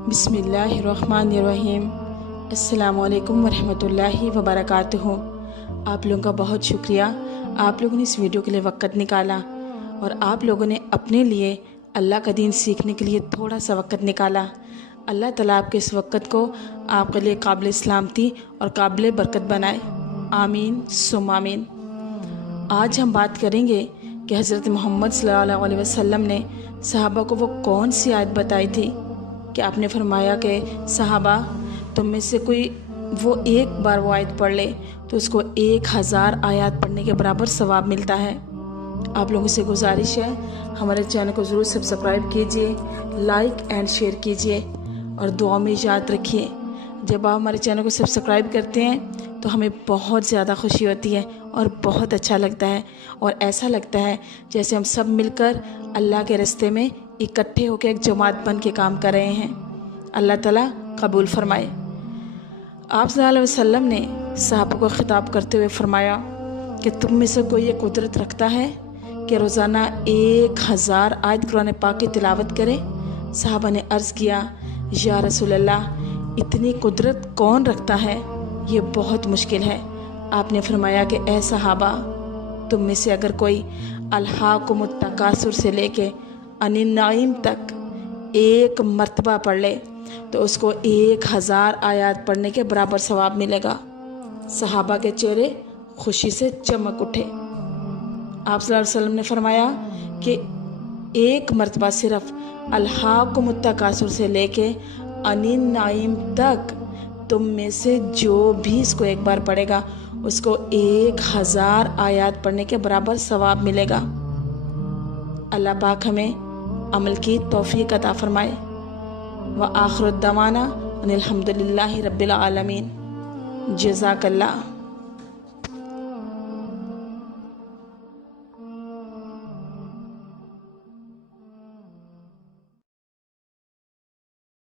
बिस्मिल्लाहिर्रहमानिर्रहीम। अस्सलामुअलैकुम वरहमतुल्लाहि वबरकातुहू। आप लोगों का बहुत शुक्रिया, आप लोगों ने इस वीडियो के लिए वक़्त निकाला और आप लोगों ने अपने लिए अल्लाह का दीन सीखने के लिए थोड़ा सा वक़्त निकाला। अल्लाह ताला आपके इस वक़्त को आपके लिए काबिल सलामती और काबिल बरकत बनाए। आमीन सुम आमीन। आज हम बात करेंगे कि हज़रत मोहम्मद सल्लल्लाहु अलैहि वसल्लम ने सहाबा को वो कौन सी आयत बताई थी कि आपने फरमाया कि सहाबा तुम में से कोई वो एक बार वो आयत पढ़ ले तो उसको 1000 आयत पढ़ने के बराबर सवाब मिलता है। आप लोगों से गुजारिश है, हमारे चैनल को ज़रूर सब्सक्राइब कीजिए, लाइक एंड शेयर कीजिए और दुआ में याद रखिए। जब आप हमारे चैनल को सब्सक्राइब करते हैं तो हमें बहुत ज़्यादा खुशी होती है और बहुत अच्छा लगता है और ऐसा लगता है जैसे हम सब मिलकर अल्लाह के रास्ते में इकट्ठे होकर एक जमात बन के काम कर रहे हैं। अल्लाह ताला कबूल फरमाए। आप सल्लल्लाहु अलैहि वसल्लम ने सहाबा को खिताब करते हुए फरमाया कि तुम में से कोई ये कुदरत रखता है कि रोज़ाना 1000 आयत कुरान पाक की तिलावत करे। सहाबा ने अर्ज़ किया, या रसूल अल्लाह, इतनी कुदरत कौन रखता है, ये बहुत मुश्किल है। आपने फरमाया कि ए सहाबा, तुम में से अगर कोई अल्हाकुमुत तकासुर से लेके अनिन्नाइम तक एक मर्तबा पढ़ ले तो उसको 1000 आयत पढ़ने के बराबर सवाब मिलेगा। सहाबा के चेहरे खुशी से चमक उठे। आप सल्लल्लाहु अलैहि वसल्लम ने फरमाया कि एक मर्तबा सिर्फ अल्हाकुमुत तकासुर से लेके अनिन्नाइम तक तुम में से जो भी इसको एक बार पढ़ेगा उसको 1000 आयत पढ़ने के बराबर सवाब मिलेगा। अल्लाह पाक हमें अमल की तौफीक अता फरमाए। व आखिर दवाना अनिल हम्दुलिल्लाहि रब्बिल आलमीन। जज़ाकल्लाह।